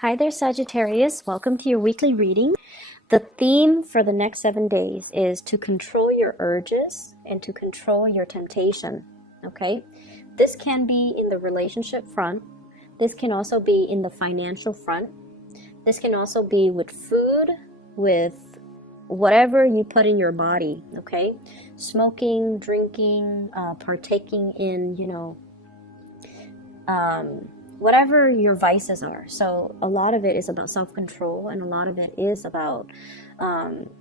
Hi there, Sagittarius. Welcome to your weekly reading. The theme for the next 7 days is to control your urges and to control your temptation. Okay? This can be in the relationship front. This can also be in the financial front. This can also be with food, with whatever you put in your body. Okay? Smoking, drinking, partaking in, whatever your vices are. So a lot of it is about self-control, and a lot of it is about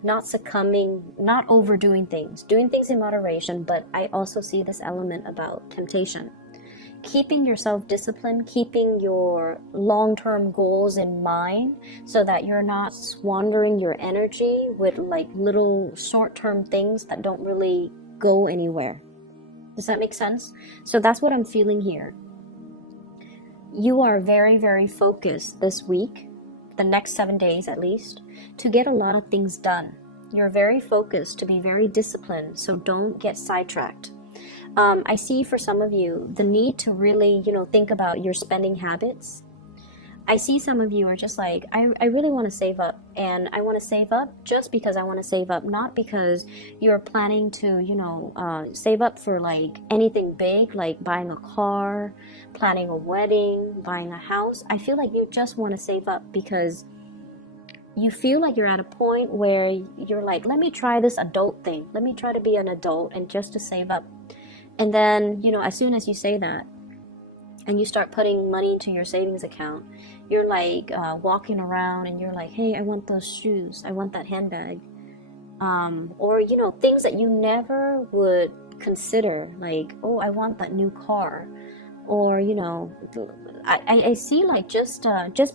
not succumbing, not overdoing things, doing things in moderation. But I also see this element about temptation, keeping yourself disciplined, keeping your long-term goals in mind so that you're not squandering your energy with like little short-term things that don't really go anywhere. Does that make sense? So that's what I'm feeling here. You are very, very focused this week, the next 7 days at least, to get a lot of things done. You're very focused to be very disciplined, so don't get sidetracked. I see for some of you the need to really, think about your spending habits. I see some of you are just like, I really want to save up, and I want to save up just because I want to save up, not because you're planning to, save up for like anything big, like buying a car, planning a wedding, buying a house. I feel like you just want to save up because you feel like you're at a point where you're like, let me try this adult thing. Let me try to be an adult and just to save up. And then, as soon as you say that, and you start putting money into your savings account, you're like walking around and you're like, hey, I want those shoes, I want that handbag, or things that you never would consider, like, oh, I want that new car, or I see like just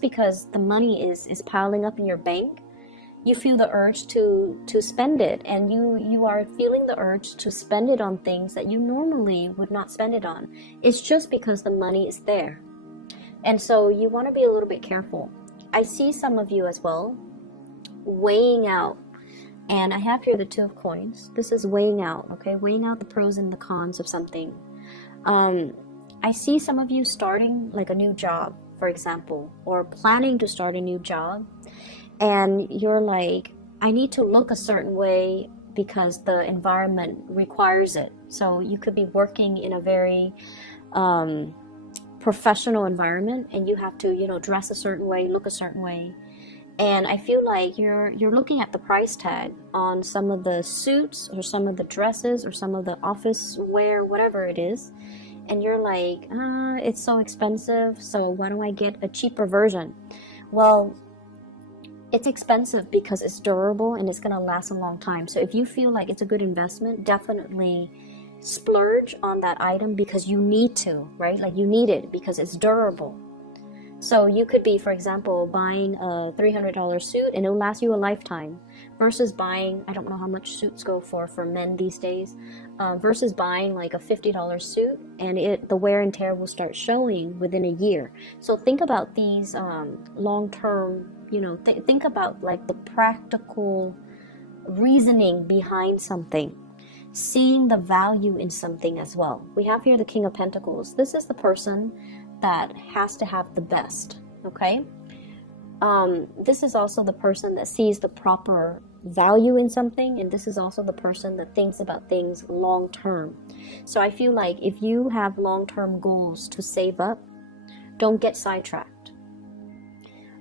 because the money is piling up in your bank, you feel the urge to spend it, and you are feeling the urge to spend it on things that you normally would not spend it on. It's just because the money is there. And so you want to be a little bit careful. I see some of you as well weighing out, and I have here the 2 of coins. This is weighing out, okay? Weighing out the pros and the cons of something. I see some of you starting like a new job, for example, or planning to start a new job. And you're like, I need to look a certain way because the environment requires it. So you could be working in a very professional environment, and you have to, dress a certain way, look a certain way. And I feel like you're looking at the price tag on some of the suits or some of the dresses or some of the office wear, whatever it is. And you're like, it's so expensive, so why don't I get a cheaper version? Well, it's expensive because it's durable and it's going to last a long time. So if you feel like it's a good investment, definitely splurge on that item because you need to, right? Like you need it because it's durable. So you could be, for example, buying a $300 suit and it'll last you a lifetime, versus buying, I don't know how much suits go for men these days, versus buying like a $50 suit, and the wear and tear will start showing within a year. So think about these long-term, think about like the practical reasoning behind something, seeing the value in something as well. We have here the King of Pentacles. This is the person that has to have the best, okay? This is also the person that sees the proper value in something, and this is also the person that thinks about things long term. So I feel like if you have long-term goals to save up, don't get sidetracked.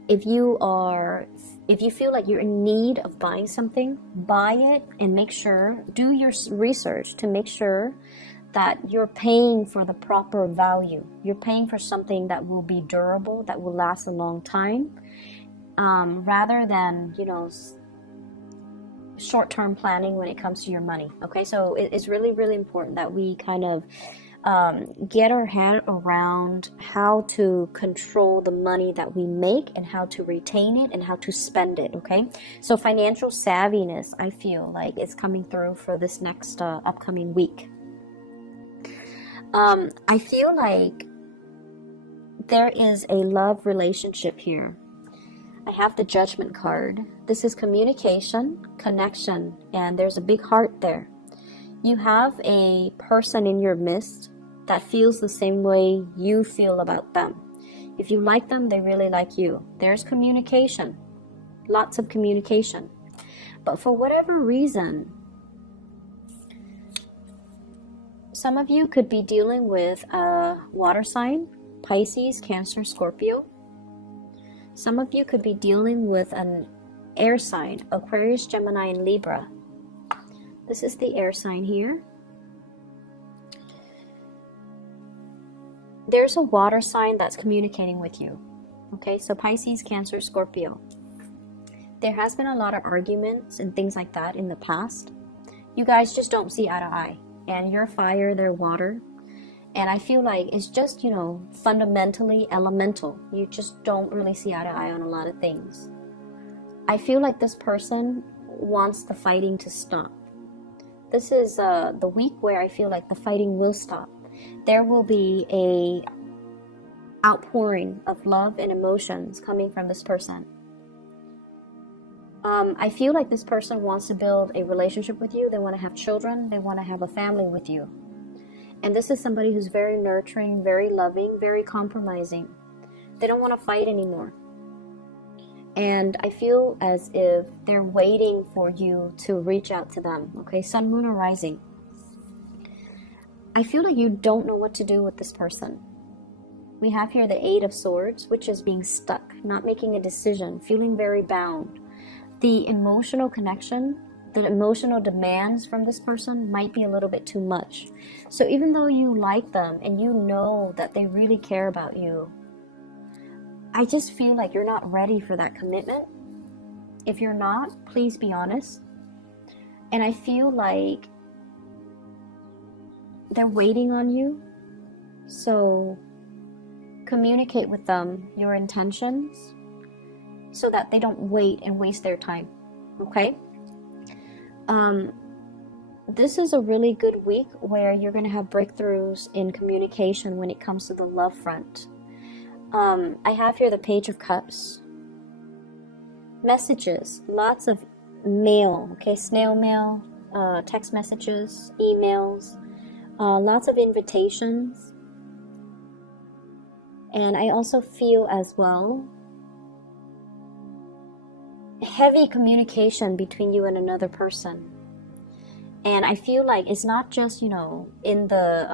If you feel like you're in need of buying something, buy it, and make sure, do your research to make sure that you're paying for the proper value. You're paying for something that will be durable, that will last a long time, rather than, short-term planning when it comes to your money. Okay, so it's really, really important that we kind of get our head around how to control the money that we make and how to retain it and how to spend it. Okay, so financial savviness, I feel like, is coming through for this next upcoming week. I feel like there is a love relationship here. I have the Judgment card. This is communication, connection, and there's a big heart there. You have a person in your midst that feels the same way you feel about them. If you like them, they really like you. There's communication, lots of communication. But for whatever reason, some of you could be dealing with a water sign, Pisces, Cancer, Scorpio. Some of you could be dealing with an air sign, Aquarius, Gemini, and Libra. This is the air sign here. There's a water sign that's communicating with you. Okay, so Pisces, Cancer, Scorpio. There has been a lot of arguments and things like that in the past. You guys just don't see eye to eye. And you're fire, they're water. And I feel like it's just, you know, fundamentally elemental. You just don't really see eye to eye on a lot of things. I feel like this person wants the fighting to stop. This is the week where I feel like the fighting will stop. There will be a outpouring of love and emotions coming from this person. I feel like this person wants to build a relationship with you. They want to have children. They want to have a family with you. And this is somebody who's very nurturing, very loving, very compromising. They don't want to fight anymore. And I feel as if they're waiting for you to reach out to them. Okay, sun, moon, or rising. I feel like you don't know what to do with this person. We have here the Eight of Swords, which is being stuck, not making a decision, feeling very bound. The emotional connection, the emotional demands from this person might be a little bit too much. So even though you like them and you know that they really care about you, I just feel like you're not ready for that commitment. If you're not, please be honest. And I feel like they're waiting on you. So communicate with them your intentions so that they don't wait and waste their time. Okay? This is a really good week where you're going to have breakthroughs in communication when it comes to the love front. I have here the Page of Cups. Messages, lots of mail, okay, snail mail, text messages, emails, lots of invitations. And I also feel as well heavy communication between you and another person. And I feel like it's not just, you know, in the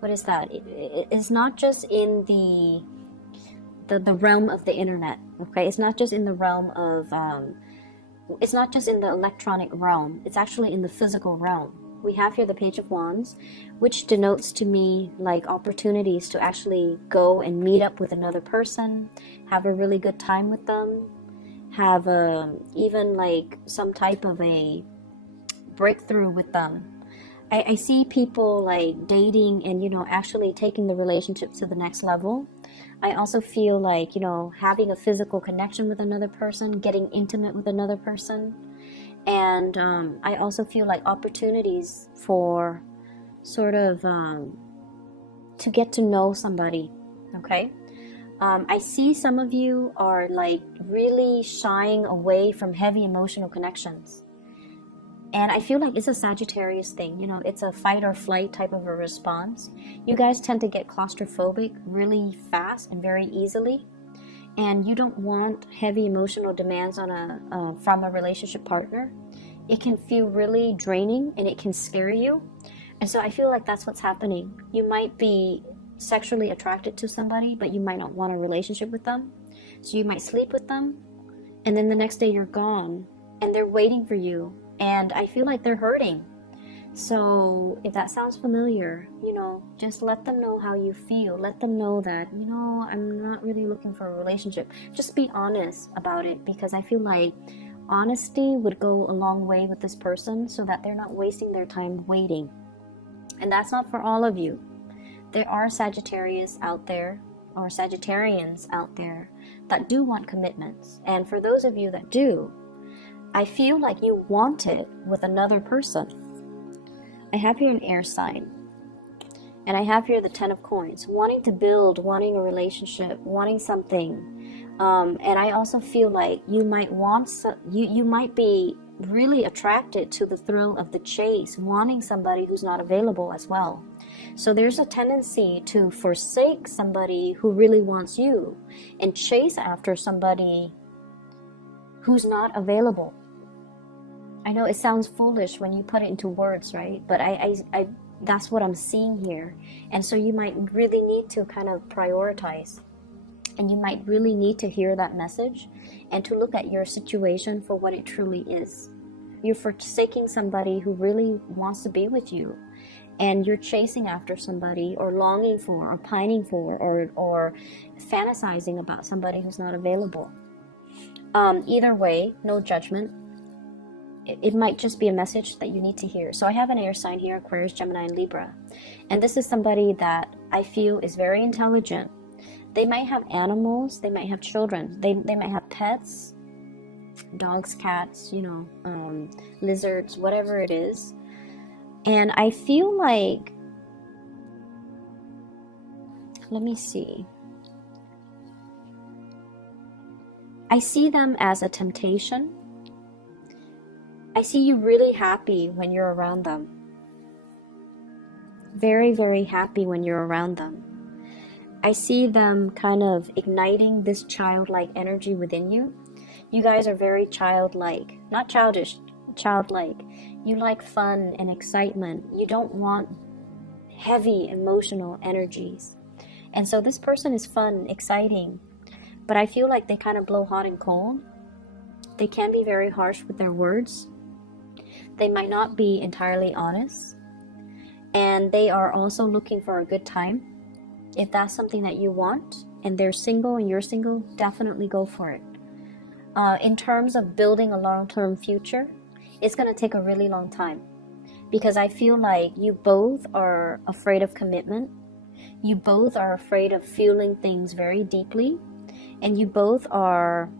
what is that? It's not just in the realm of the internet. Okay, it's not just in the realm of it's not just in the electronic realm. It's actually in the physical realm. We have here the Page of Wands, which denotes to me like opportunities to actually go and meet up with another person, have a really good time with them, have even like some type of a breakthrough with them. I see people like dating and, you know, actually taking the relationship to the next level. I also feel like, you know, having a physical connection with another person, getting intimate with another person. And I also feel like opportunities for sort of to get to know somebody, okay? I see some of you are like really shying away from heavy emotional connections. And I feel like it's a Sagittarius thing, you know, it's a fight or flight type of a response. You guys tend to get claustrophobic really fast and very easily. And you don't want heavy emotional demands on from a relationship partner. It can feel really draining and it can scare you. And so I feel like that's what's happening. You might be sexually attracted to somebody, but you might not want a relationship with them. So you might sleep with them, and then the next day you're gone, and they're waiting for you. And I feel like they're hurting. So if that sounds familiar, you know, just let them know how you feel. Let them know that, you know, I'm not really looking for a relationship. Just be honest about it, because I feel like honesty would go a long way with this person so that they're not wasting their time waiting. And that's not for all of you. There are Sagittarius out there, or Sagittarians out there, that do want commitments. And for those of you that do, I feel like you want it with another person. I have here an air sign. And I have here the Ten of Coins. Wanting to build, wanting a relationship, wanting something. And I also feel like you might want, you might be really attracted to the thrill of the chase, wanting somebody who's not available as well. So there's a tendency to forsake somebody who really wants you and chase after somebody who's not available. I know it sounds foolish when you put it into words, right? But I that's what I'm seeing here. And so you might really need to kind of prioritize, and you might really need to hear that message and to look at your situation for what it truly is. You're forsaking somebody who really wants to be with you, and you're chasing after somebody, or longing for, or pining for, or fantasizing about somebody who's not available. Either way, no judgment. It might just be a message that you need to hear. So I have an air sign here, Aquarius, Gemini, and Libra. And this is somebody that I feel is very intelligent. They might have animals, they might have children, they might have pets, dogs, cats, lizards, whatever it is. And I feel like, let me see. I see them as a temptation. I see you really happy when you're around them. Very, very happy when you're around them. I see them kind of igniting this childlike energy within you. You guys are very childlike. Not childish, childlike. You like fun and excitement. You don't want heavy emotional energies. And so this person is fun, exciting, but I feel like they kind of blow hot and cold. They can be very harsh with their words. They might not be entirely honest. And they are also looking for a good time. If that's something that you want, and they're single and you're single, definitely go for it. In terms of building a long-term future, it's going to take a really long time, because I feel like you both are afraid of commitment. You both are afraid of feeling things very deeply, and you both are,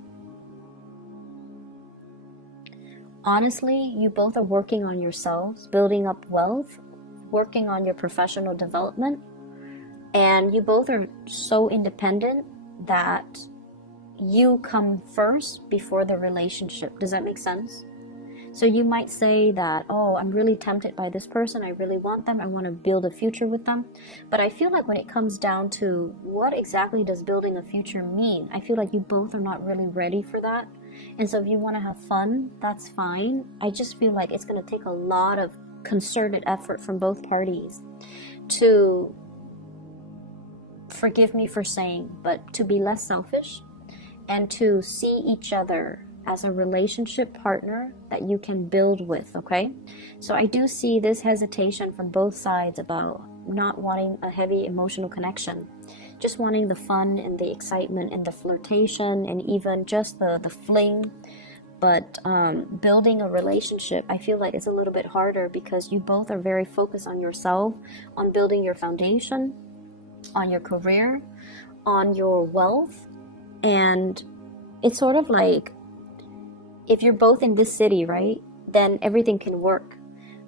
honestly, you both are working on yourselves, building up wealth, working on your professional development, and you both are so independent that you come first before the relationship. Does that make sense? So you might say that, oh, I'm really tempted by this person. I really want them. I want to build a future with them. But I feel like when it comes down to what exactly does building a future mean, I feel like you both are not really ready for that. And so if you want to have fun, that's fine. I just feel like it's going to take a lot of concerted effort from both parties to, forgive me for saying, but to be less selfish and to see each other as a relationship partner that you can build with, okay? So I do see this hesitation from both sides about not wanting a heavy emotional connection, just wanting the fun and the excitement and the flirtation and even just the fling. But building a relationship, I feel like it's a little bit harder because you both are very focused on yourself, on building your foundation, on your career, on your wealth. And it's sort of like, if you're both in this city, right, then everything can work.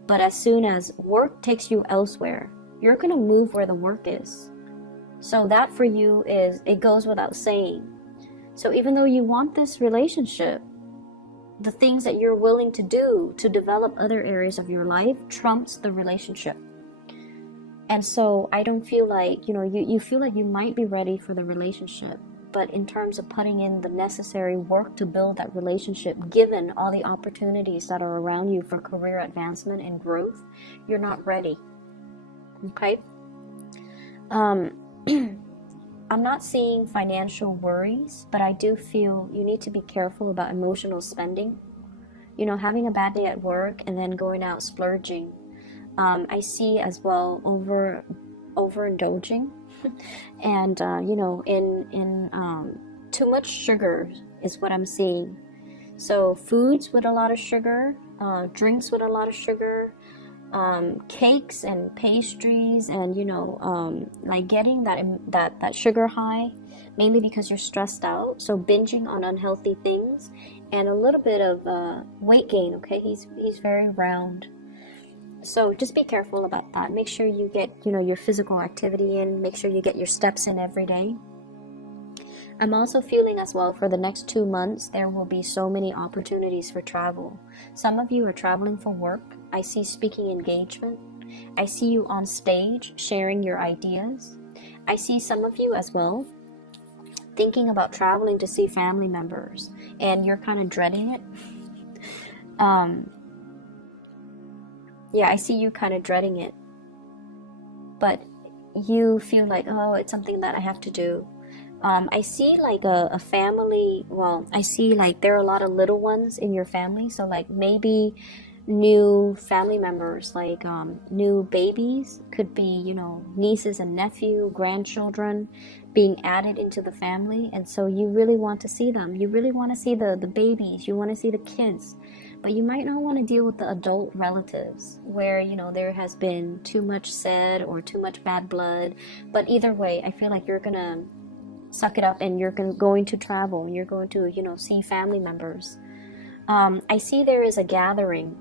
But as soon as work takes you elsewhere, you're going to move where the work is. So that for you is, it goes without saying. So even though you want this relationship, the things that you're willing to do to develop other areas of your life trumps the relationship. And so I don't feel like, you feel like you might be ready for the relationship. But in terms of putting in the necessary work to build that relationship, given all the opportunities that are around you for career advancement and growth, you're not ready. Okay? I'm not seeing financial worries, but I do feel you need to be careful about emotional spending. Having a bad day at work and then going out splurging. I see as well overindulging. And too much sugar is what I'm seeing. So foods with a lot of sugar, drinks with a lot of sugar, cakes and pastries, and like getting that sugar high, mainly because you're stressed out. So binging on unhealthy things, and a little bit of weight gain. Okay, he's very round. So just be careful about that. Make sure you get, your physical activity in. Make sure you get your steps in every day. I'm also feeling as well for the next 2 months, there will be so many opportunities for travel. Some of you are traveling for work. I see speaking engagement. I see you on stage sharing your ideas. I see some of you as well thinking about traveling to see family members, and you're kind of dreading it. Yeah, I see you kind of dreading it, but you feel like, oh, it's something that I have to do. I see like a family, well, I see like there are a lot of little ones in your family, so like maybe new family members, like new babies, could be, you know, nieces and nephew, grandchildren being added into the family, and so you really want to see them. You really want to see the babies, you want to see the kids, but you might not want to deal with the adult relatives where, you know, there has been too much said or too much bad blood. But either way, I feel like you're gonna suck it up and you're going to travel and you're going to, you know, see family members. I see there is a gathering,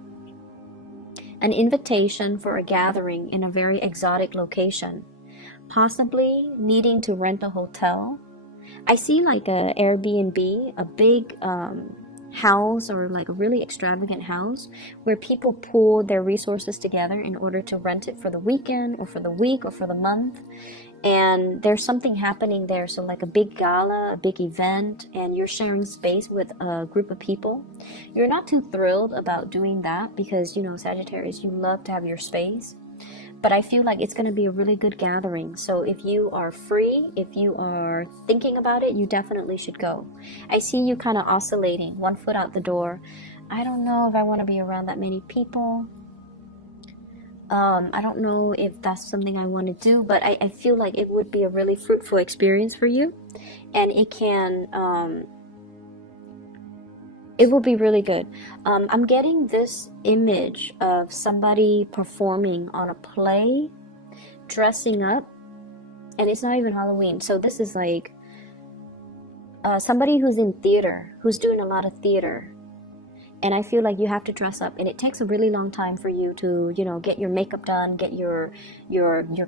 an invitation for a gathering in a very exotic location, possibly needing to rent a hotel. I see like a Airbnb, a big house, or like a really extravagant house where people pool their resources together in order to rent it for the weekend or for the week or for the month. And there's something happening there, so like a big gala, a big event, and you're sharing space with a group of people. You're not too thrilled about doing that because, you know, Sagittarius, you love to have your space, but I feel like it's going to be a really good gathering. So if you are free, if you are thinking about it, you definitely should go. I see you kind of oscillating, one foot out the door. I don't know if I want to be around that many people. I don't know if that's something I want to do, but I feel like it would be a really fruitful experience for you, and it can, it will be really good. I'm getting this image of somebody performing on a play, dressing up, and it's not even Halloween, so this is like somebody who's in theater, who's doing a lot of theater. And I feel like you have to dress up, and it takes a really long time for you to, you know, get your makeup done, get your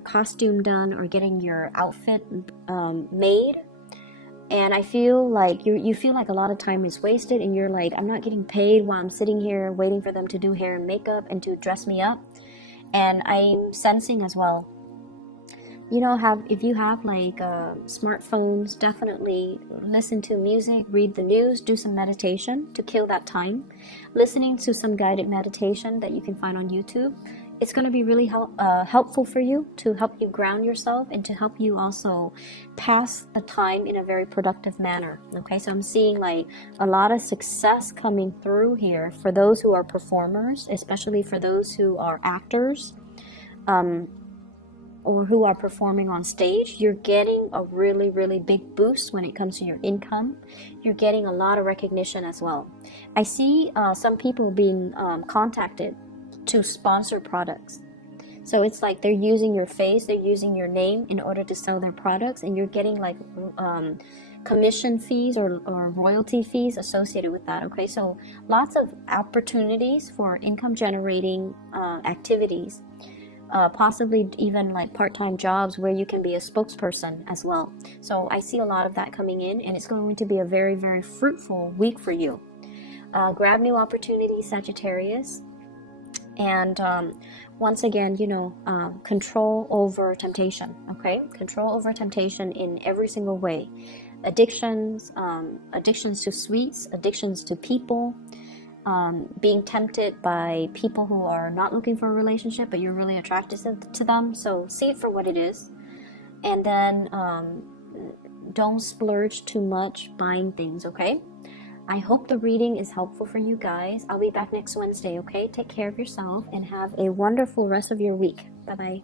costume done, or getting your outfit made. And I feel like you feel like a lot of time is wasted, and you're like, I'm not getting paid while I'm sitting here waiting for them to do hair and makeup and to dress me up. And I'm sensing as well, you know, if you have like smartphones, definitely listen to music, read the news, do some meditation to kill that time. Listening to some guided meditation that you can find on YouTube, it's going to be really helpful for you, to help you ground yourself and to help you also pass the time in a very productive manner. Okay, so I'm seeing like a lot of success coming through here for those who are performers, especially for those who are actors, or who are performing on stage. You're getting a really, really big boost when it comes to your income. You're getting a lot of recognition as well. I see some people being contacted to sponsor products. So it's like they're using your face, they're using your name in order to sell their products, and you're getting like commission fees or royalty fees associated with that. Okay, so lots of opportunities for income generating activities. Possibly even like part-time jobs where you can be a spokesperson as well. So I see a lot of that coming in, and it's going to be a very, very fruitful week for you. Grab new opportunities, Sagittarius. And once again, you know, control over temptation, okay? Control over temptation in every single way. Addictions, addictions to sweets, addictions to people, being tempted by people who are not looking for a relationship, but you're really attracted to them. So see it for what it is. And then don't splurge too much buying things, okay? I hope the reading is helpful for you guys. I'll be back next Wednesday, okay? Take care of yourself and have a wonderful rest of your week. Bye-bye.